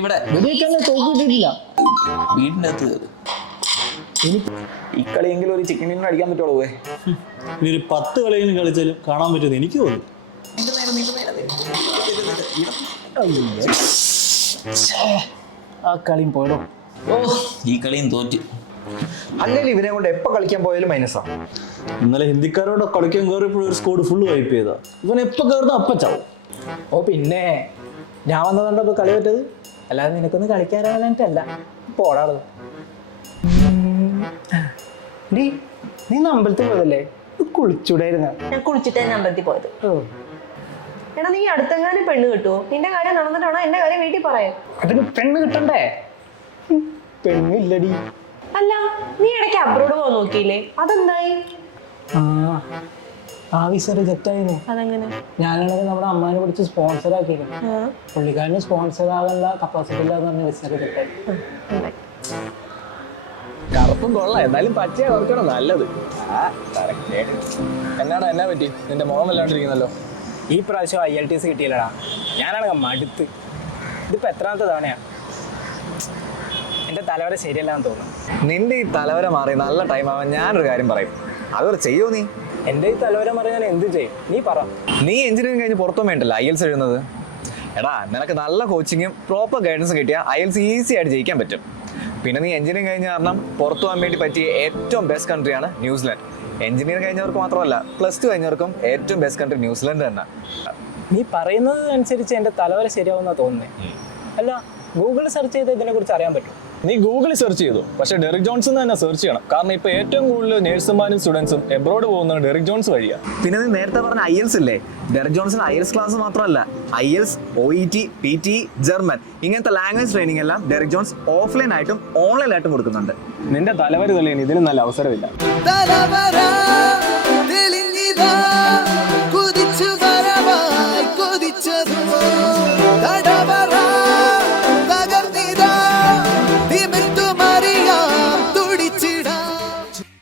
ഇവിടെ തോക്കിട്ടിട്ടില്ല വീടിൻ്റെ അകത്ത് ഈ കളിയെങ്കിലും ഒരു ചിക്കൻ ഡിന്നർ അടിക്കാൻ പറ്റുള്ളൂ. ഇനി ഒരു 10 കളിയെങ്കിലും കളിച്ചാലും കാണാൻ പറ്റുമെന്ന് എനിക്ക് തോന്നുന്നു. ആ കളിയും പോയടോ. ഓ ഈ കളിയും തോറ്റ്. അല്ലെങ്കിൽ ഇവനെ കൊണ്ട് എപ്പോൾ കളിക്കാൻ പോയാലും മൈനസാ. ഇന്നലെ ഹിന്ദിക്കാരോട് കളിക്കാൻ കയറിയപ്പോഴും ഒരു സ്കോഡ് ഫുള്ള് വൈപ്പ് ചെയ്താ. ഇവൻ എപ്പോൾ കയറുന്ന അപ്പം ചാവും. ഓ പിന്നെ ഞാൻ വന്നതുകൊണ്ടോ ഇപ്പോൾ കളി പറ്റത്, അല്ലാതെ നിനക്കൊന്ന് കളിക്കാറാകാനായിട്ടല്ല. പോടാറ് നീ നീ അമ്പലത്തിൽ പോയതല്ലേ, കുളിച്ചൂടായിരുന്ന? ഞാൻ കുളിച്ചിട്ടാണ് അമ്പലത്തിൽ പോയത്. എടാ നീ അടുത്തെങ്ങാനും പെണ്ണ് കിട്ടുമോ? നിന്റെ കാര്യം നടന്നിട്ടാണോ എന്റെ കാര്യം വീട്ടിൽ പറയാൻ? അതിന് പെണ്ണ് കിട്ടണ്ടേ? പെണ്ണില്ലടി. അല്ല നീ ഇടയ്ക്ക് അബ്രോഡ് പോകാൻ നോക്കിയില്ലേ, അതെന്തായി? ആ വിസ റിജക്റ്റ് ആയിരുന്നു. അതെങ്ങനെ? ഞാനാണെങ്കിൽ നമ്മുടെ അമ്മാനെ പിടിച്ച് സ്പോൺസർ ആക്കിയിരുന്നു. പുള്ളിക്കാരന് സ്പോൺസർ ആകാനുള്ള കപ്പാസിറ്റി ഇല്ലാന്ന് പറഞ്ഞ വിസ റിജക്റ്റ് ആയി. കറുപ്പും കൊള്ളാം, എന്നാലും പച്ചയാ കുറക്കണം നല്ലത്. എന്നാടാ എന്നാ പറ്റി? നിന്റെ മുഖം വല്ലാണ്ടിരിക്കുന്നല്ലോ. ഈ പ്രാവശ്യം IELTS കിട്ടിയില്ലടാ. ഞാനാണെങ്കിൽ മടുത്ത്. ഇതിപ്പോ എത്രാമത്തെ തവണയാ? എന്റെ തലവര ശരിയല്ലാന്ന് തോന്നുന്നു. നിന്റെ ഈ തലവര മാറി നല്ല ടൈം ആവാൻ ഞാനൊരു കാര്യം പറയും. അതൊരു ചെയ്യോ നീ? എന്റെ ഈ തലവര മാറി ഞാൻ എന്ത് ചെയ്യും? നീ പറ. നീ എഞ്ചിനീയറിംഗ് കഴിഞ്ഞ് പുറത്തും വേണ്ടല്ലോ IELTS എഴുതുന്നത്. എടാ നിനക്ക് നല്ല കോച്ചിങ്ങും പ്രോപ്പർ ഗൈഡൻസും കിട്ടിയാൽ IELTS ഈസി ആയിട്ട് ജയിക്കാൻ പറ്റും. പിന്നെ നീ എഞ്ചിനീയറിംഗ് കഴിഞ്ഞ കാരണം പുറത്തു പോകാൻ വേണ്ടി പറ്റിയ ഏറ്റവും ബെസ്റ്റ് കൺട്രിയാണ് ന്യൂസിലാൻഡ്. എഞ്ചിനീയറിംഗ് കഴിഞ്ഞവർക്ക് മാത്രമല്ല +2 കഴിഞ്ഞവർക്കും ഏറ്റവും ബെസ്റ്റ് കൺട്രി ന്യൂസിലാൻഡ് തന്നെ. നീ പറയുന്നത് അനുസരിച്ച് എന്റെ തലവര ശരിയാവുന്ന തോന്നുന്നത്. അല്ല ഗൂഗിളിൽ സെർച്ച് ചെയ്ത് ഇതിനെ കുറിച്ച് അറിയാൻ പറ്റും? നീ ഗൂഗിളിൽ സെർച്ച് ചെയ്തു, പക്ഷേ ഡെറിക് ജോൺസ് തന്നെ സെർച്ച് ചെയ്യണം. കാരണം ഇപ്പൊ ഏറ്റവും കൂടുതൽ നേഴ്സുമാരും സ്റ്റുഡൻസും എബ്രോഡ് പോകുന്നത് ഡെറിക് ജോൺസ് വഴിയാണ്. പിന്നെ നീ നേരത്തെ പറഞ്ഞ IELTS ഇല്ലേ, ഡെറിക് ജോൺസിന് IELTS ക്ലാസ് മാത്രമല്ല, IELTS, OET, PT, ജർമ്മൻ ഇങ്ങനത്തെ ലാംഗ്വേജ് ട്രെയിനിങ് എല്ലാം ഡെറിക് ജോൺസ് ഓഫ്ലൈൻ ആയിട്ടും ഓൺലൈൻ ആയിട്ടും കൊടുക്കുന്നുണ്ട്. നിന്റെ തലവരി തെളിയാൻ ഇതിന് നല്ല അവസരമില്ല.